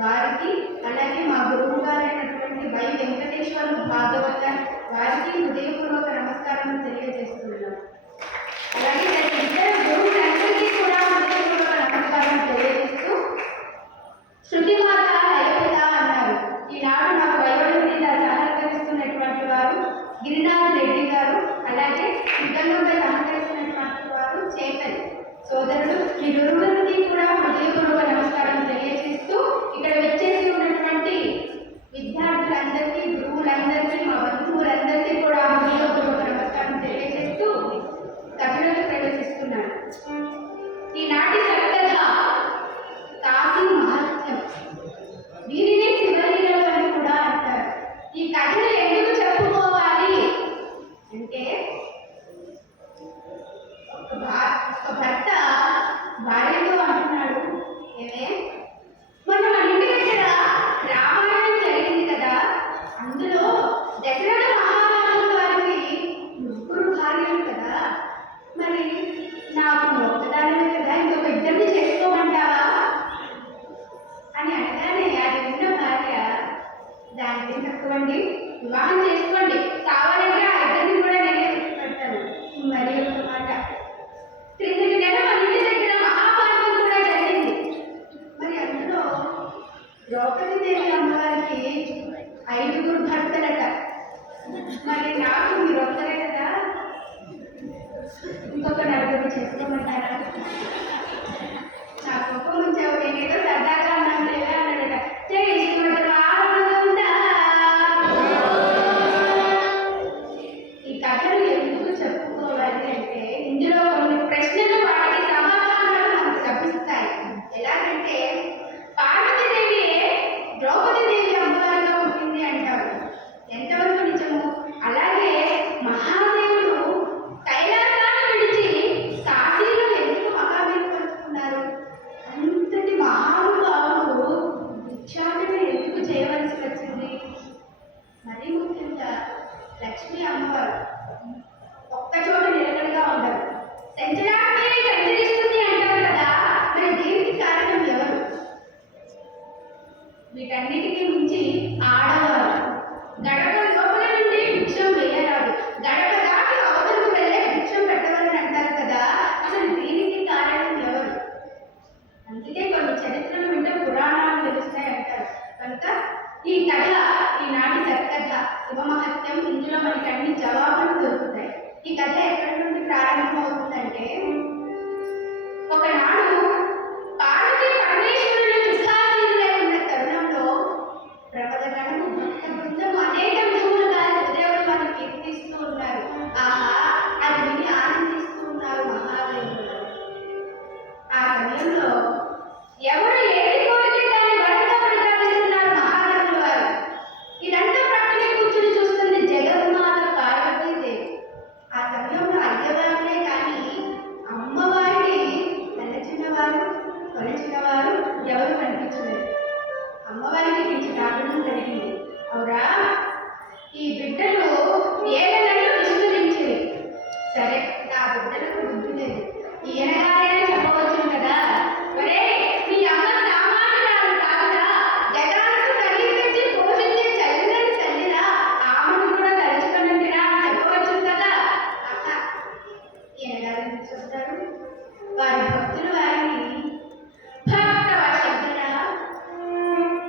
వారికి, అలాగే మా గురువు గారైనటువంటి వై వెంకటేశ్వర భాగవత వారికి హృదయపూర్వక నమస్కారం తెలియజేస్తున్నాను. అలాగే ఇద్దరు గురువులందరికీ కూడా హృదయపూర్వక నమస్కారం తెలియజేస్తూ, శృతిమాత లయపిత అన్నారు. ఈనాడు నాకు వైవడం మీద సహకరిస్తున్నటువంటి వారు గిరినాథ్ రెడ్డి గారు, అలాగే యుద్ధంలోపై సహకరిస్తున్నటువంటి వారు చేతన్ సోదరుడు. వీరిరువురికి కూడా హృదయపూర్వక నమస్కారం తెలియజేస్తూ, ఇక్కడ వచ్చేసి ఉన్నటువంటి విద్యార్థులందరికీ, గురువులందరికీ, మా బంధువులందరికీ కూడా హృదయపూర్వక నమస్కారం తెలియజేస్తూ కథలకు ప్రవేశిస్తున్నాను. ఈనాటి సరికథ కాశీ మహత్యం. దీనినే శివలీలలు అని కూడా అంటారు. ఈ కథను ఎందుకు చెప్పుకోవాలి అంటే, ఒక భర్త భార్యతో అంటున్నాడు, ఏమే మొన్న మన ఇంటి దగ్గర రామాయణం జరిగింది కదా, అందులో దశరథ మహారాజు వారికి ముగ్గురు భార్యలు కదా, మరి నాకు ఒక్కదానివే కదా, ఇంకొక ఇద్దరిని చేసుకోమంటావా అని అనగానే అది ఉన్న భార్య, దానికి తక్కువండి, వివాహం చేసుకోండి, కావాలంటే ఆ ఇద్దరిని కూడా నేనే పెడతాను. మరి ఒక మాట, క్రిందటి నెల మన ఇంటి దగ్గర మహాభారతం కూడా జరిగింది. మరి అందులో ద్రౌపదీదేవి అమ్మవారికి 5 భర్తలట. మరి నాకు మీరు ఒక్కరే కదా, ఇంకొక 4 చేసుకోమంటారా? నా కోపం ఉంచావు, నేనేదో సరదాగా అన్నాను లేదా అన్నాడట. ఈ కథను ఎందుకు చెప్పుకోవాలి అంటే, ఇందులో కొన్ని ప్రశ్నలు, వాటికి సమాధానాలు మనకు లభిస్తాయి. ఎలాగంటే, పార్వతీదేవి ద్రౌపదీదేవి అమ్మవారిగా ఉంటుంది అంటారు. ఎంతవరకు నిజము? అలాగే మహాదేవుడు కైలాసాన్ని విడిచి కాశీలో ఎందుకు మహావీరు పలుకున్నారు? అంతటి మహానుభావుడు భిక్షాటన ఎందుకు చేయవలసి వచ్చింది? మరీ ముఖ్యంగా లక్ష్మీ అమ్మవారు ఒక్కచోట నిలకడగా ఉండరు, సంచరాన్ని సంచరిస్తుంది అంటారు కదా. మరి దీనికి కారణం ఎవరు? వీటన్నిటికీ మించి ఆడవారు. గడప లోపల నుండి భిక్షం వేయరాదు, గడప దాటి అవతలకు వెళ్ళే భిక్షం పెట్టవాలని అంటారు కదా. అసలు దీనికి కారణం ఎవరు? అందుకే కొన్ని చరిత్రలు వింటే పురాణాలు తెలుస్తాయి అంటారు. కనుక ఈ కథ, ఈనాటి సరికథ శివమహత్యం, ఇందులో మనకి అన్ని జవాబులు దొరుకుతాయి. ఈ కథ ఎక్కడి నుండి ప్రారంభమవుతుందంటే, ఒకనాడు పార్వతీ పరమేశ్వరులు యుద్ధాశీలులై ఉన్న తరుణంలో ప్రబలగణము, భక్త బృందము అనేక విధములుగా శివదేవుడు వారిని కీర్తిస్తూ ఉన్నారు. ఆహా, అది విని ఆనందిస్తూ ఉన్నారు మహాదేవుడు. ఆ సమయంలో ఎవరు ఏది కోరితే దాన్ని వరంగా ప్రతిపాదిస్తున్నారు మహాదేవుడు వారు. ఇదంతా పక్కనే కూర్చుని చూస్తుంది జగన్మాత పార్వతీదేవి. ఆ సమయంలో అయ్యవారులే కానీ అమ్మవారిని తలచినవారు, కొలచినవారు ఎవరు కనిపించలేదు. అమ్మవారికి పిలిచి రావడం జరిగింది. అవురా, ఈ బిడ్డలు ఏదైనా విస్మరించేది. సరే, నా బిడ్డలకు బుద్ధి లేదు, ఈయనగారైనా చెప్పవచ్చు కదా. ఒరే, మీ అమ్మ సామాన్యురాలు కాదురా, జగాలకు తగిలించి పోషించే చల్లని తల్లిరా, ఆమెను కూడా తలుచుకునండిరా అని చెప్పవచ్చు కదా. అహా, ఈయనగారు చూస్తారు. వారి భక్తులు వారిని భక్తవ శంకర,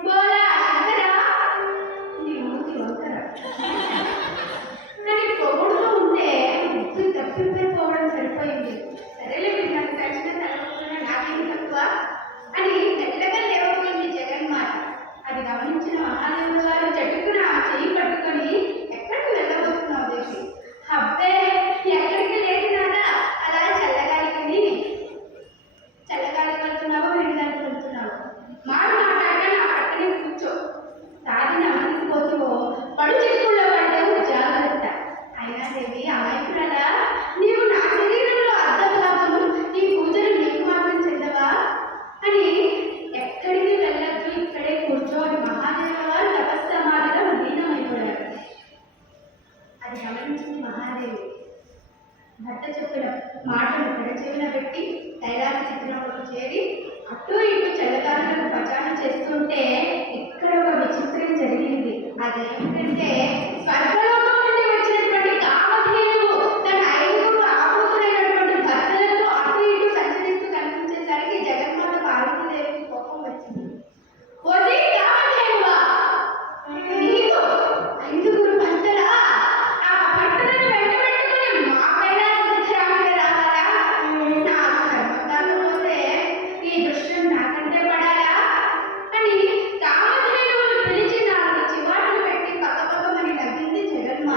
బోలా శంకర, నీ మూతి వంకర అని పొగుడుతూ ఉంటే ముక్తి తప్పిపోవడం సరిపోయింది. సరేలే, మీరు నాకు కలిసిన తలవస్తున్నా, నాకేం తక్కువ అని మెల్లగా లేవబోయింది జగన్మాత. అది గమనించిన మహాదేవుడు గారు చెట్టుకుని ఆ చెయ్యి పట్టుకొని, ఎక్కడికి వెళ్ళబోతున్నావు దేవి? అబ్బే, ఎక్కడికి లేదు నాదా, అలా చల్లగాలికి వెళ్తున్నావో విడిదానికి వెళ్తున్నావు, మాట మాట్లాడినా నా పక్కనే కూర్చో, సాధిన అవినీతి పోతువో పడు చిక్కుల్లో పడ్డావు, జాగ్రత్త. అయినా దేవి అమాయకురాలా, నీవు నా శరీరంలో అర్ధభాగము, నీ పూజలు నీకు మాత్రం చెందవా అని, ఎక్కడికి వెళ్ళొద్దు, ఇక్కడే కూర్చో అని మహాదేవుల వారు తపస్సమాధిలో లీనమైపోయారు. అది గమనించింది మహాదేవి. భర్త చెప్పిన మాటను పెడచెవిన పెట్టి కైలాస చిత్రంలోకి చేరి అటు ఇటు చెల్లగారులను ప్రచారం చేస్తుంటే ఇక్కడ ఒక విచిత్రం జరిగింది. అదేంటంటే స్వర్గలోకం నుండి వచ్చినటువంటి కామధేనువు తన 5 ఆకృతులైనటువంటి భర్తలతో అటు ఇటు సంచరిస్తూ కనిపించేసరికి జగన్మాత పార్వతీదేవికి కోపం వచ్చింది. "ఓసి కామధేనువా, నీకు 5 భర్తలా? ఆ భర్తలను వెంటబెట్టుకుని మా కైలాసరాముడే రావాలా? నా కర్మకాండ పోతే ఈ దృశ్యం నాకంటే పడాలా?" అని కామధేనువును పిలిచి 4 చివాట్లు పెట్టి పక్కపక్కమని నవ్వింది జగన్మాత.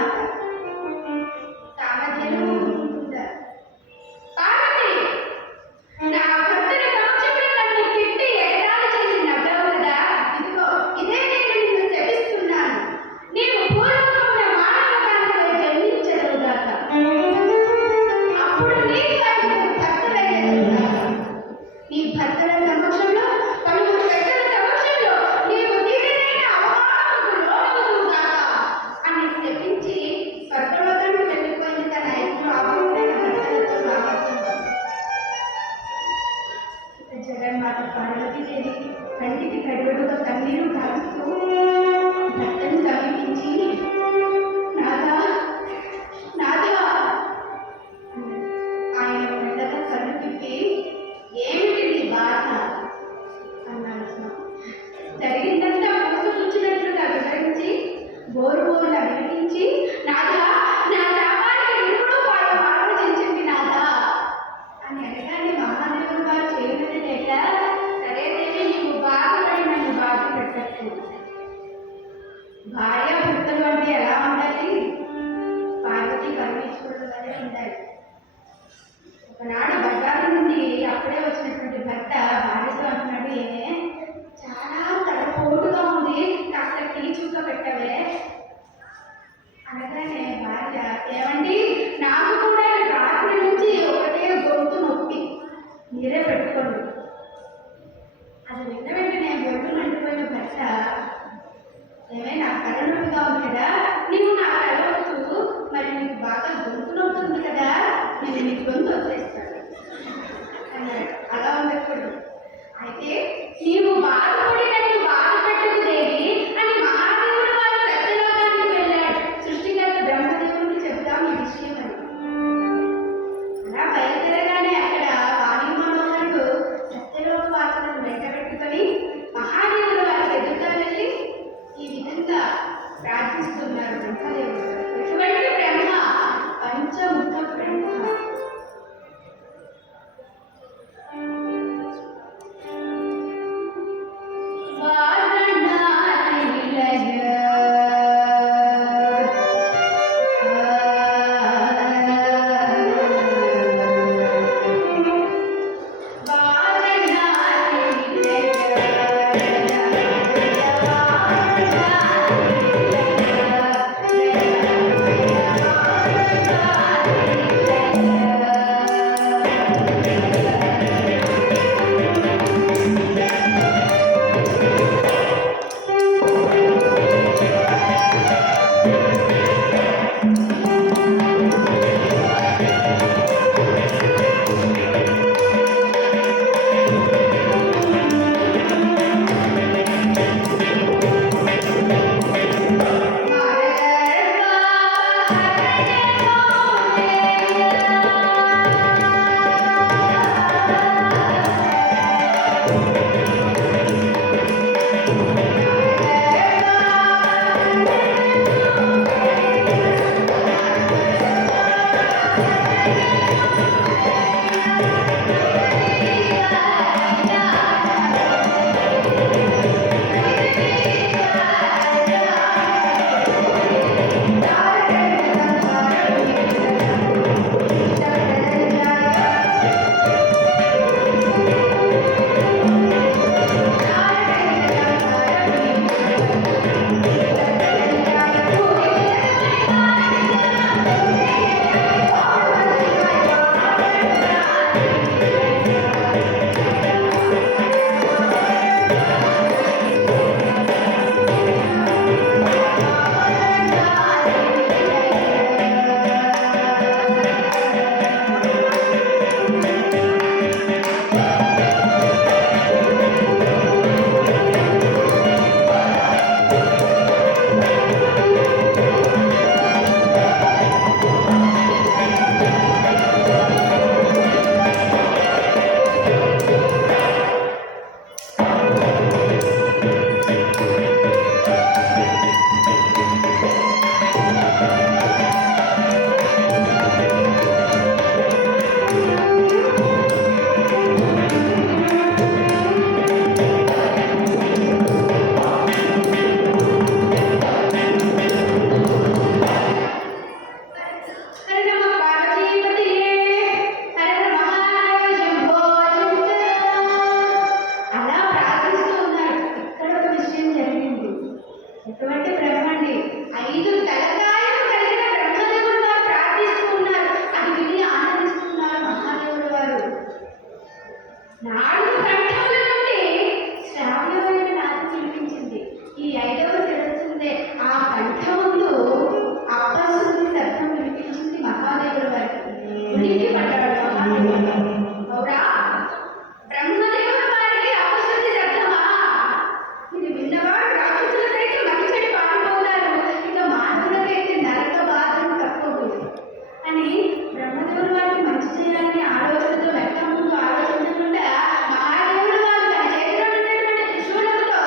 బ్రహ్మదేవుడు వారికి మంచి చేయాలని ఆలోచనతో వెనక ముందు ఆలోచించకుండా మహాదేవుడు వారు తన చేతిలో ఉన్నటువంటి త్రిశూలముతో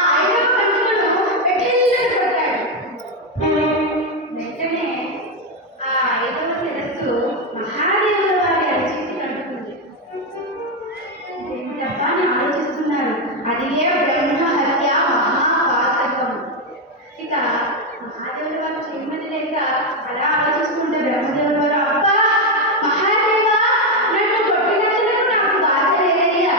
ఆ 5వ కంచుకను పెఠిల్లను కొట్టాడు. వెంటనే ఆ 5వ శిరస్సు మహాదేవుల వారి అరచేతికి అంటుకుంది. ఏమిటబ్బా అని ఆలోచిస్తున్నారు. అది ఏ బ్రహ్మ హత్య మహాపాతకం. ఇక మహాదేవుల వారు చేయమని లేక అలా ఆలోచిస్తుంటే బ్రహ్మదేవుల వారు అబ్బా మహాదేవా నన్ను కొట్టినందుకు నాకు బాధ లేదయ్యా.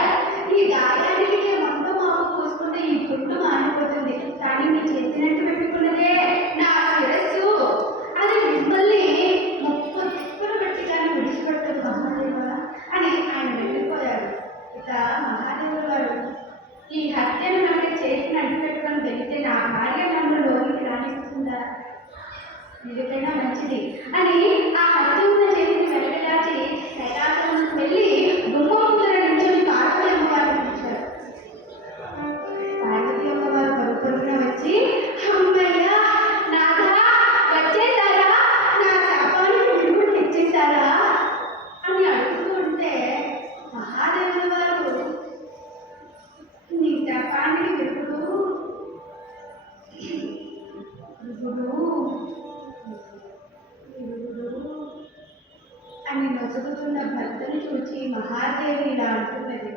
ఈ గాయానికి మందు మాకు పూసుకుంటే ఈ పుట్టు మానిపోతుంది. కానీ మీ చేతినట్టు పెట్టుకున్నదే నా శిరస్సు. అది మిమ్మల్ని 30 తిప్పులు పెట్టి కానీ విడిచిపెట్టదు మహాదేవా అని ఆయన వెళ్ళిపోయారు. ఇక మహాదేవుల వారు ఈ హత్యను నాకు చేతిని అడ్డు పెట్టుకొని వెళితే నా భార్య నన్ను లోనికి రాణిస్తుందా? ఎందుకైనా మంచిది అని ఆ హత్య ఉన్న చేతిని వెనకదాచి కైలాసంకు వెళ్ళి గుమ్మం ముందర నిల్చొని పార్వతి అమ్మవారిని పిలిచారు. పార్వతి అమ్మవారు పరుగున వచ్చి అమ్మయ్యా నాథా వచ్చేసారా, నా శాపానికి విరుగుడు తెచ్చేసారా అని అడుగుతూ ఉంటే మహాదేవుల వారు నీ శాపానికి విరుగుడు అని నొసుగుతున్న భర్తను చూచి మహాదేవి ఇలా అంటున్నది.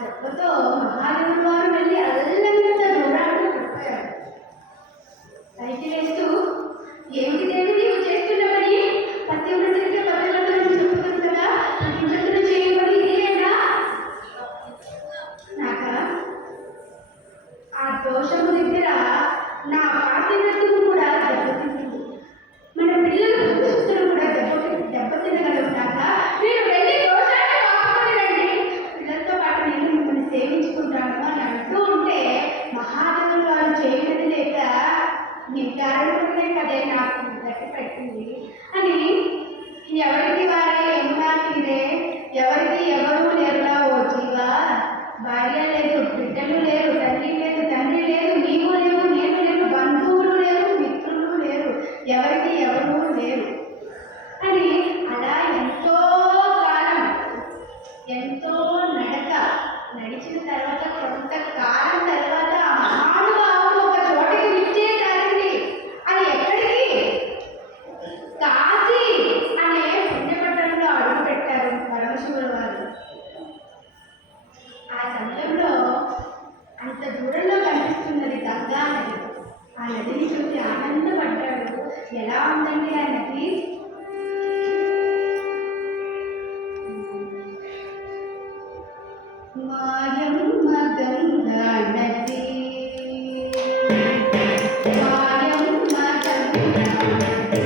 దెబ్బతో మహాదేవుడు వారు వెళ్ళి అల్లంత దూరాన్ని పడిపోయారు. పైకి లేస్తూ, ఏమిటి దేవి నీవు చేస్తున్న పని? పతివ్రతలకి పతివ్రతలను చెప్పుతుంది కదా, పతివ్రతలు చేయబడి ఇదేనా? నాక ఆ దోషము దగ్గర నా పాతివ్రతను కూడా దెబ్బతింది. మన పిల్లల భవిష్యత్తును కూడా దెబ్బతినగలుగుతాక మీరు వెళ్ళి దోషాన్ని మాపుకొని రండి, పిల్లలతో పాటు నేను మిమ్మల్ని సేవించుకుంటాను అని అంటూ ఉంటే మహాదేవుడు వారు చేయలేదు లేక నిర్ధారణే కదే నాకు గట్టి పెట్టింది అని ఎవరికి వారే యమునా తీరే, ఎవరికి ఎవరు లేరులా ఓ జీవా, భార్య లేదు, బిడ్డలు లేరు, తల్లి లేదు, తండ్రి లేదు, నీవు లేవు, నేను లేవు, బంధువులు లేరు, మిత్రులు లేరు, ఎవరికి ఎవరు లేరు అని అలా ఎంతో కాలం ఎంతో నడక నడిచిన తర్వాత కొంతకాలం తర్వాత మహానుభావుడు ఒక చోటికి విచ్చేసారండి. అది ఎక్కడికి? కాశీ అనే పుణ్యపట్టణంలో అడుగు పెట్టారు పరమశివుల వారు. ఆ సమయంలో అంత దూరంలో కనిపిస్తున్నది గంగా నది. ఆ నదిని చూసి ఆనందపడ్డాడు. ఎలా ఉందండి ఆ నది? మాయమ్మ గంగా నది, మాయమ్మ గంగా నది,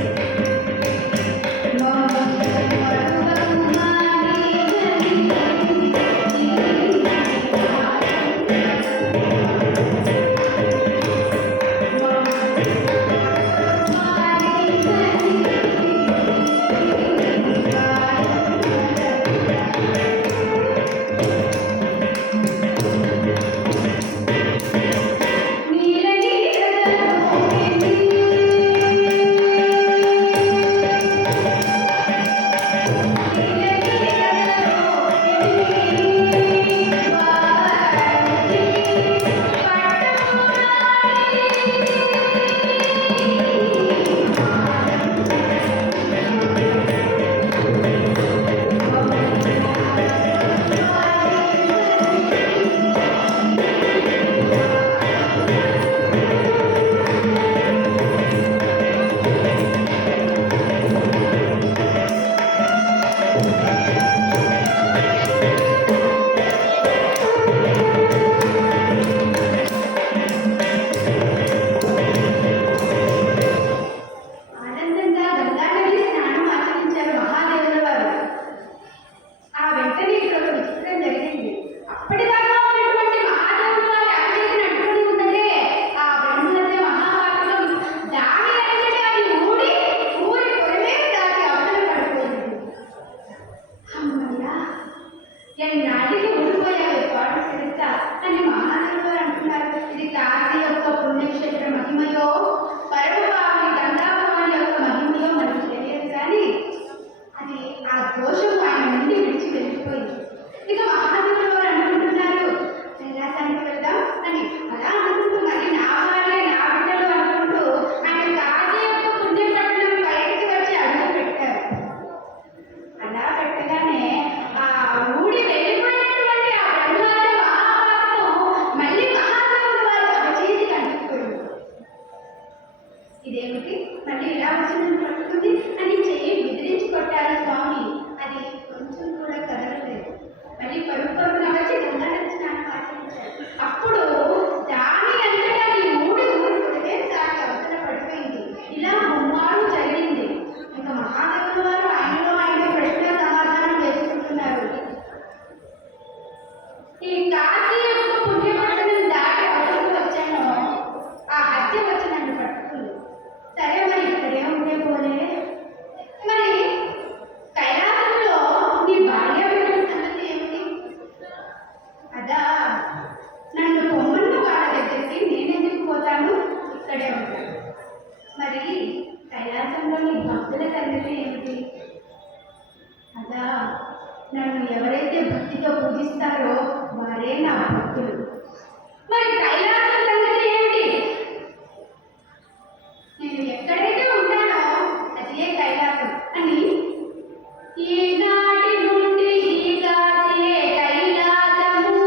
నాటికి ఉండిపోయారు పాడు సిరిత అని మహాదేవుడు అంటున్నారు. ఇది కాశీ యొక్క పుణ్యక్షేత్ర మహిమయో పరమభావి గంగాభవాని యొక్క మహిమయో మనకు తెలియదు, కానీ అది ఆ దోషం ఆయన నుండి విడిచి వెళ్ళిపోయింది. ఇక మహాదేవుడు వారు అనుకుంటున్నారు కైలాసానికి వెళ్దాం అని. అలా అనుకుంటున్నారు, నా భార్య నా బిడ్డలు అనుకుంటూ ఆయన కాశీ యొక్క పుణ్యపట్టణం బయటికి వచ్చి అడుగు పెట్టారు. అలా పెట్టగానే ఆ ఊడి వెళ్ళిపోయినటువంటి ఆ బ్రహ్మాండ మహాపాత్రం మళ్ళీ మహాదేవుడు వారి అరచేతి కంటుకుపోయింది. ఇదేమిటి మళ్ళీ ఇలా వచ్చిందని పట్టుకుంది అని చెయ్యి బెదిరించి కొట్టారు స్వామి. అది కొంచెం కూడా కదలలేదు. మళ్ళీ పరుపు పరుపున వచ్చి గంగా నది స్నానం ఆచరించారు. అప్పుడు దాని అంతటా అది ఊడి ఒకేసారి అవతల పడిపోయింది. ఇలా ముమ్మారు జరిగింది. ఇంకా మహాదేవుడు వారు ఆయనలో ఆయన ప్రశ్న సమాధానం వేసుకుంటున్నారు. ఈ కాశీ యొక్క పుణ్యపట్టణం దాటి అవతలకు వచ్చాను, ఆ హత్య వచ్చి నన్ను పట్టుకుంది. సరే, మరి ఇక్కడే ఉండే పోలే, మరి కైలాసంలో నీ భార్య బిడ్డల సంగతి ఏమిటి? అదా, నన్ను పొమ్మన్న వాళ్ళ దగ్గరికి నేనెందుకు పోతాను, ఇక్కడే ఉంటాను. మరి కైలాసంలో నీ భక్తుల సంగతి ఏమిటి? అదా, నన్ను ఎవరైతే భక్తితో పూజిస్తారో వారే నా భక్తులు. మరి కైలాసం సంగతి ఏమిటి? నేను ఎక్కడైతే ఉంటానో అదే కైలాసం అని. ఈనాటి నుండి ఈ కాశీయే కైలాసము,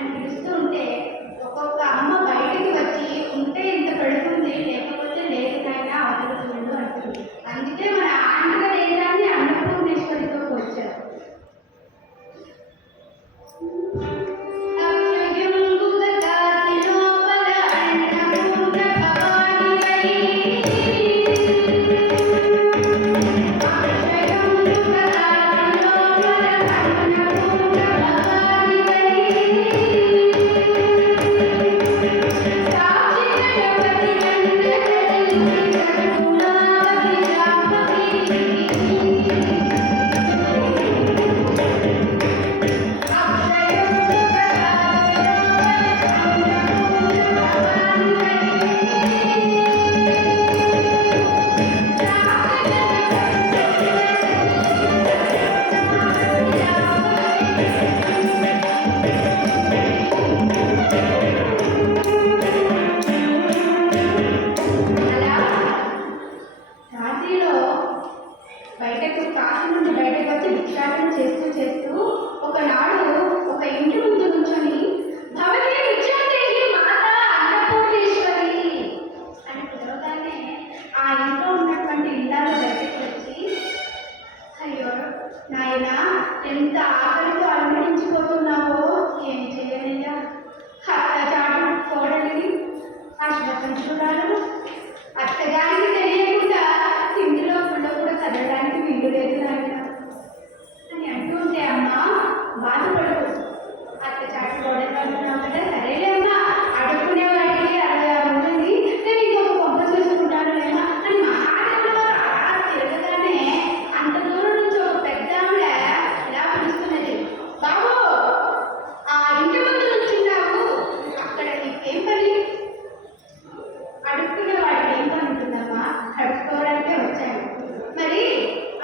అని పిలుస్తూ ఉంటే ఒక్కొక్క అమ్మ బయటికి వచ్చి ఉంటే ఇంత పెడుతుంది, లేకపోతే లేదు నాయన అవతల చూడు అంటుంది. అందుకే మన ఆంధ్ర దేశాన్ని అన్నపూర్ణేశ్వరితో పోల్చారు. కాశీ నుండి బయటకు వచ్చి భిక్షాటన చేస్తూ చేస్తూ ఒకనాడు ఒక ఇంటి ముందు నుంచొని భవతి భిక్షాదేవి మాత అన్నపూర్ణేశ్వరి అని పిలవగానే ఆ ఇంట్లో ఉన్నటువంటి ఇల్లాలు బయటకు వచ్చి, అయ్యో నాయనా ఎంత ఆకలితో అలమటించిపోతున్నావో, ఏం చేయనయ్యా, అత్తచాటు కోడలిని అశ్వతంచురాలు అత్తగారికి తెలియకుండా ఇందులో కూడా చదవడానికి వీలు లేదు నాయన అని అంటూ ఉంటే, అమ్మా బాధపడదు, అత్త చాటు కోడలు అంటున్నావు కదా, సరేలే అమ్మా అడుక్కునే వాడికి 66 ఉంటుంది, నేను ఇంకొక పంప చేసుకుంటాను లేమా అని మహాదేవుడు అలా తిరగగానే అంత దూరం నుంచి ఒక పెద్ద ఆవిడ ఇలా పిలుస్తున్నది, బాబు ఆ ఇంటి ముందు నుంచున్నావు, అక్కడ నీకేం పని? అడుక్కునే వాడికి ఏం పని ఉంటుందమ్మా, అడుక్కోవడానికే వచ్చాను. మరి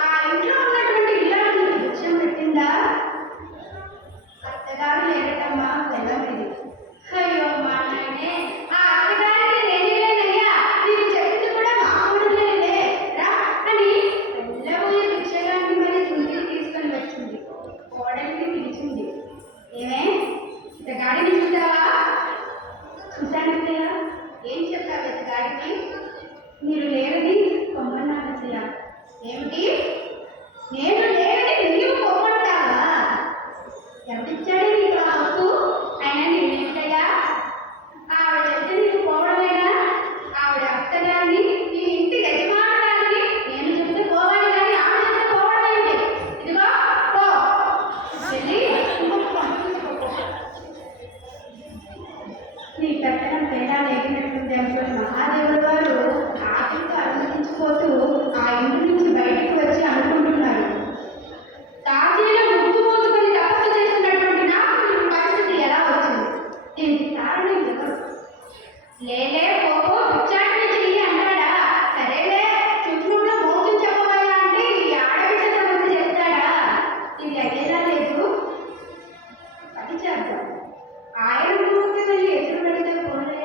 ఆ ఇంట్లో ఉన్నటువంటి ఇల్లాలు నీకు భిక్షం పెట్టిందా? అత్తగారు లేదమ్మా, వెళ్ళలేదు. అయ్యో మా నాయనే, ఆ అత్తగారికి నేనేనయ్యా, నీకు చెప్పింది కూడా మా ఊరిలోనే రా అని వెళ్ళబోయే భిక్షగాన్ని మరి ఇంటికి తీసుకొని వచ్చింది. కోడలిని పిలిచింది, ఏమే ఇతగాడిని చూసావా? చూశానయ్యా. ఏం చెప్పావు ఇతగాడికి? మీరు లేరని పొమ్మన్నానయ్యా. ఏమిటి? నేను లేరని నీవు పొమ్మంటావా? ఎవరిచ్చాడు నీకు ఆ హక్కు? అయినా నేనేమిటయ్యా? ఆవిడ చెప్తే నీకు పోవడమేనా? ఆవిడ అత్తగారిని, ఈ ఇంటి యజమానురాలిని నేను చెప్తే పోవాలి కానీ ఆవిడ చెప్తే పోవడం ఏమిటి? ఇదిగో పో, వెళ్ళి ఇంకొక పంట చూసుకో. నీ పెత్తనం తేడా లేగినట్టుంది అనుకుని మహాదేవుడు వారు ఆకలితో అనుమతించిపోతూ ఆ ఇంటి నుంచి బయటకు వచ్చి అనుకుంటున్నారు, కాశీలో ముక్కు మోసుకొని తపస్సు చేస్తున్నటువంటి నాకు ఈ పరిస్థితి ఎలా వచ్చింది? దీనికి కారణం ఎవరు? లేలే పోపో భిక్షాటన చెయ్యి అన్నాడా? సరేలే చుట్టుముట్ల మోసం చెప్పబోయా అంటే ఈ ఆడబిడ్డ సమస్య చెప్తాడా? ఇది అయ్యేలా లేదు. అది చేద్దాం. ఆయన ముందుకు వెళ్ళి ఎదురు పెడితే పోలే,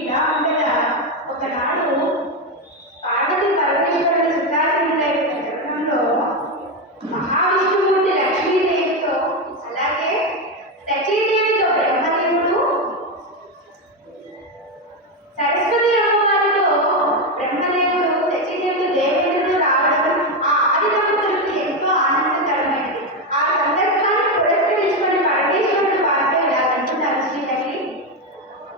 ఇలా ఉండగా ఒకనాడు పార్వతి పరమేశ్వరుడు సుఖాసీనులైన తరుణంలో మహావిష్ణుమూర్తి లక్ష్మీదేవితో అలాగే సచీదేవితో బ్రహ్మదేవుడు సరస్వతి అమ్మవారితో బ్రహ్మదేవుడు సచీదేవుడు దేవేంద్రుడు రావడం ఆ ఆది దంపతులకు ఎంతో ఆనందకరమైనది. ఆ సందర్భాన్ని పురస్కరించుకొని పరమేశ్వరుడు వారితో ఇలా అంటున్నారు శ్రీహరి.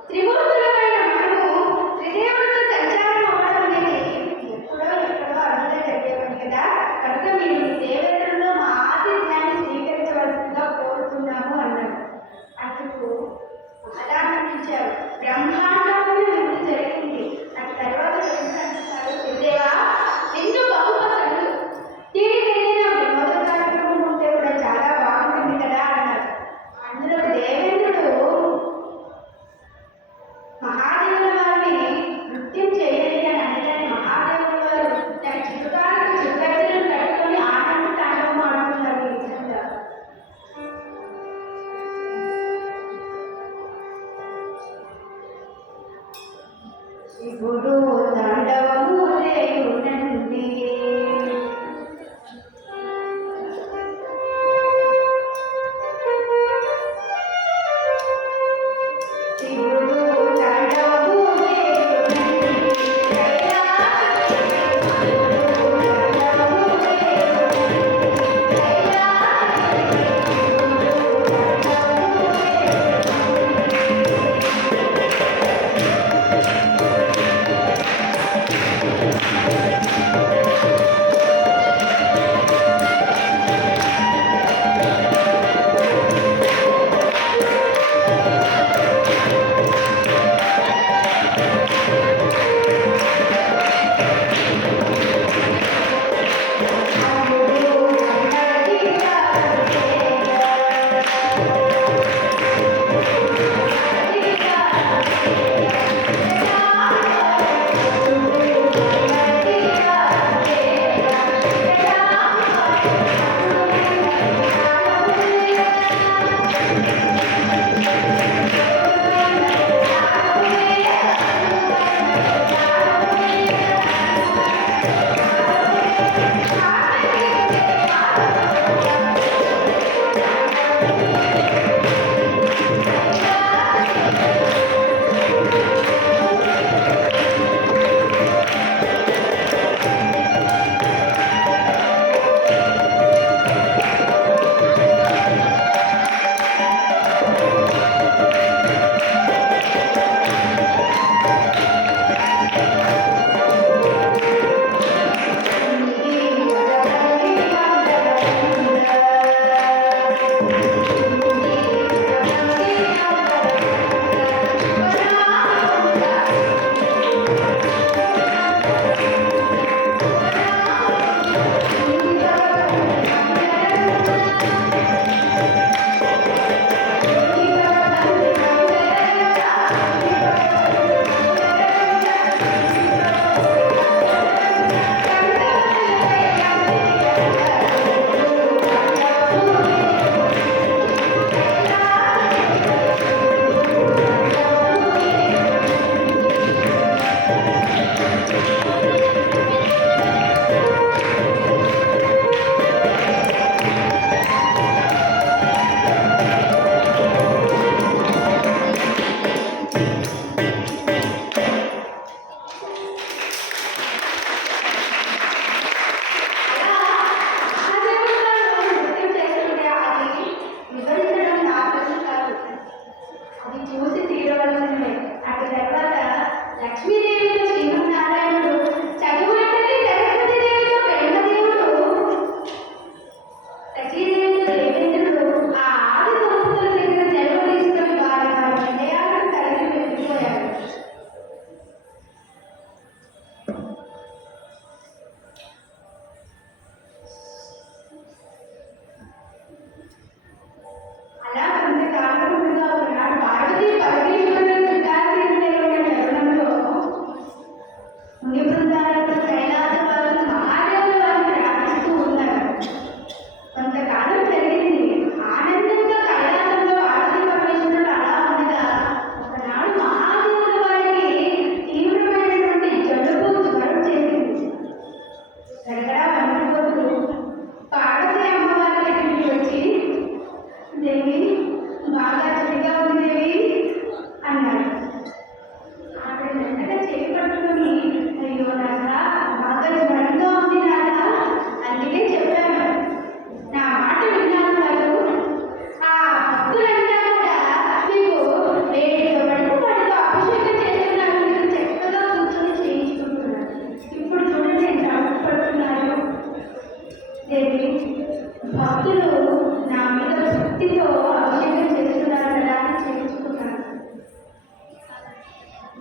త్రిమూర్తులమైన మనము త్రిదేవులతో సంచారం అవ్వడం అనేది ఎక్కడో అరుదుగా జరిగే పని కదా. కనుక మీరు మీ దేవేంద్రుల్లో మా ఆతిథ్యాన్ని స్వీకరించవలసిందిగా కోరుతున్నాము అన్నారు. అందుకు ఆనందించారు. బ్రహ్మాండమైన విందు జరిగింది. అటు తర్వాత అంటున్నారు, శ్రీదేవా విందు బహుపసండు, దీనికైనా వినోద కార్యక్రమం ఉంటే కూడా చాలా బాగుంటుంది కదా అన్నారు. అందులో దేవేంద్రుడు మహాదేవుల వారిని నృత్యం చేయాలి అని అనగానే మహాదేవుల వారు తన చిరుకాలకు చిరుగజ్జలను కట్టుకొని ఆనంద తాండవం ఆడుతున్నారు. నిజంగా శివుడు తాండవము చేయునండి, శివుడు తాండవము చేయునండి,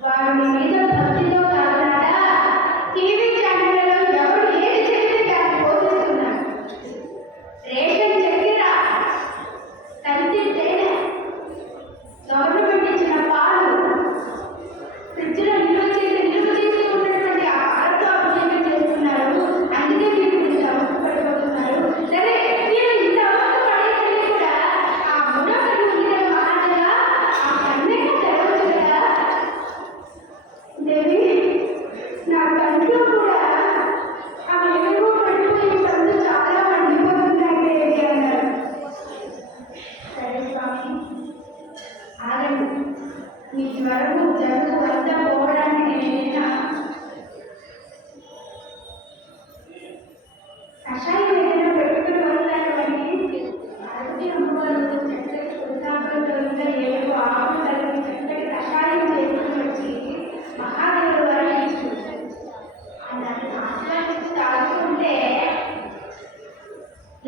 వారు మీ మీద భక్తితో కాకుండా టీవీ ఛానళ్లలో ఎవరు ఏది చెప్తే దాన్ని పోషిస్తున్నారు. రేషన్ చక్కెర, కల్తీ తేనె, గవర్నమెంట్ ఇచ్చిన పాలు, ఫ్రిడ్జ్లో నిల్వ చేసి ఉన్నటువంటి ఆ పాలతో అభిషేకం చేస్తున్నారు. అందుకే మీరు ఇంత అవస్థ పడిపోతున్నారు. సరే, మీరు ఇంత అవస్థ పడేసరికి కూడా ఆ మూడో కన్ను ఉంది కదా మహారాజా, ఆ కన్నైనా తెరవచ్చు కదా. దేవి, నా కంట్లో కూడా ఆ ఎలుగు పడిపోయి కళ్ళు చాలా మండిపోతున్నాయి దేవి అన్నారు. సరే స్వామి, ఆగండి. మీ జ్వరము జరుగు అంతా పోవడానికి నేనేనా కషాయం ఏదైనా పెట్టుకుని వస్తాను అని పార్వతీ అమ్మవారు చక్కటి తులసాకులతో ఇంకా ఏవో ఆకులు కలిపి చక్కటి కషాయం చేసుకుని వచ్చి మహాదేవుడు వారు తీసుకుంటారు. దాన్ని ఆస్వాదించి తాగుతుంటే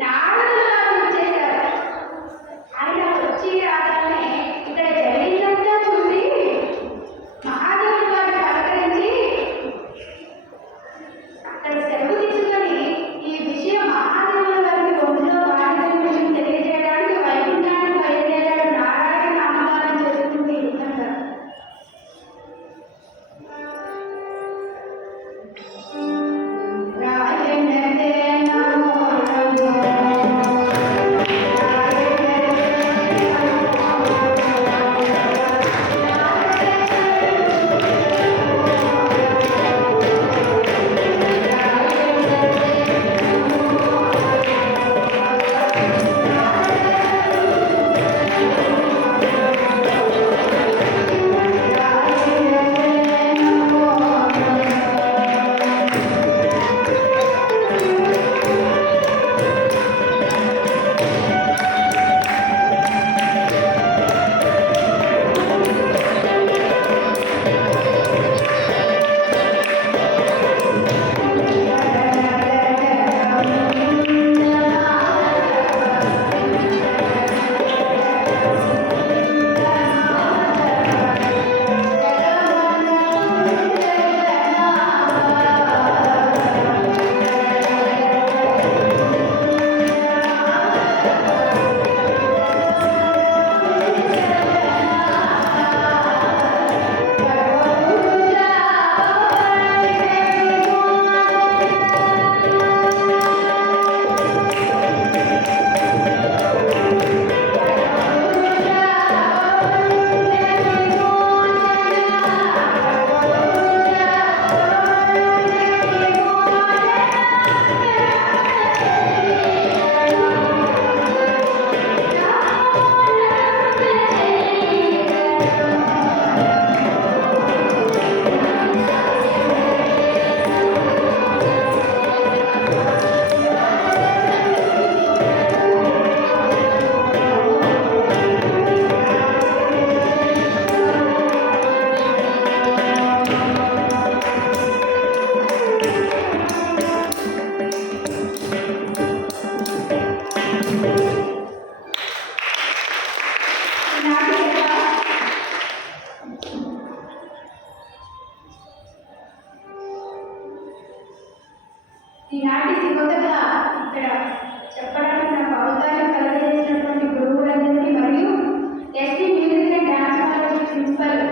నాలుగుగా వచ్చేశారు. ఆయన వచ్చి రాగానే ఇక్కడ జరిగిందంతా చూసి మహాదేవుడు వారిని పలకరించి అక్కడ సెలవు తీసుకొని ఈ విషయం మహాదేవుల వారికి ఒంట్లో బాధితుల విషయం తెలియజేయడానికి వైకుంఠానికి బయలుదేరాడు. నారాయణ నామగానం చేసుకుంటూ ఈ విధంగా రాయణతే నమో నమో, ఈనాటి శివకథ ఇక్కడ చెప్పడానికి నాకు అవకాశం కలగజేసినటువంటి గురువులందరికీ మరియు ST music and dance college principal